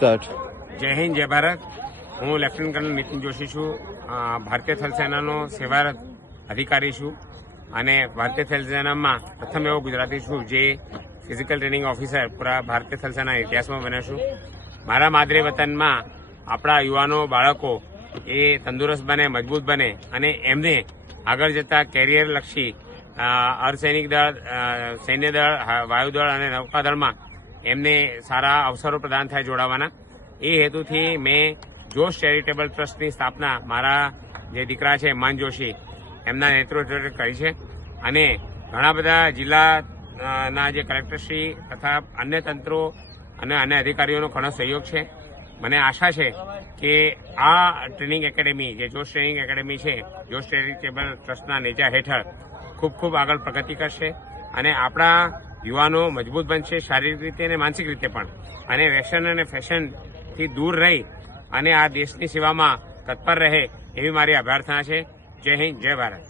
Start. જય હિન્દ, જય ભારત. હું લેફ્ટનન્ટ કર્નલ નીતિન જોશી છું. ભારતીય થલ સેનાનો સેવારત અધિકારી છું અને ભારતીય થલ સેનામાં પ્રથમ એવો ગુજરાતી છું જે ફિઝિકલ ટ્રેનિંગ ઓફિસર પૂરા ભારતીય થલ સેના ઇતિહાસમાં બન્યો છું. મારા માદરે વતનમાં આપણા યુવાનો બાળકો એ તંદુરસ્ત બને, મજબૂત બને અને એમને આગળ જતા કેરિયરલક્ષી અર્ધસૈનિક દળ, સૈન્ય દળ, વાયુદળ અને નૌકાદળમાં એમને સારા અવસરો પ્રદાન થાય જોડાવાના. એ હેતુથી મેં જોશ ચેરિટેબલ ટ્રસ્ટની સ્થાપના મારા જે દીકરા છે માન જોશી એમના નેતૃત્વ કરી છે અને ઘણા બધા જિલ્લાના જે કલેક્ટરશ્રી તથા અન્ય તંત્રો અને અન્ય અધિકારીઓનો ઘણો સહયોગ છે. મને આશા છે કે આ ટ્રેનિંગ એકેડેમી જે જોશ ટ્રેનિંગ એકેડેમી છે, જોશ ચેરિટેબલ ટ્રસ્ટના નેજા હેઠળ ખૂબ આગળ પ્રગતિ કરશે અને આપણા યુવાનો મજબૂત બનશે શારીરિક રીતે અને માનસિક રીતે પણ, અને વેસન અને ફેશનથી દૂર રહી અને આ દેશની સેવામાં તત્પર રહે એવી મારી અભ્યર્થના છે. જય હિન્દ, જય ભારત.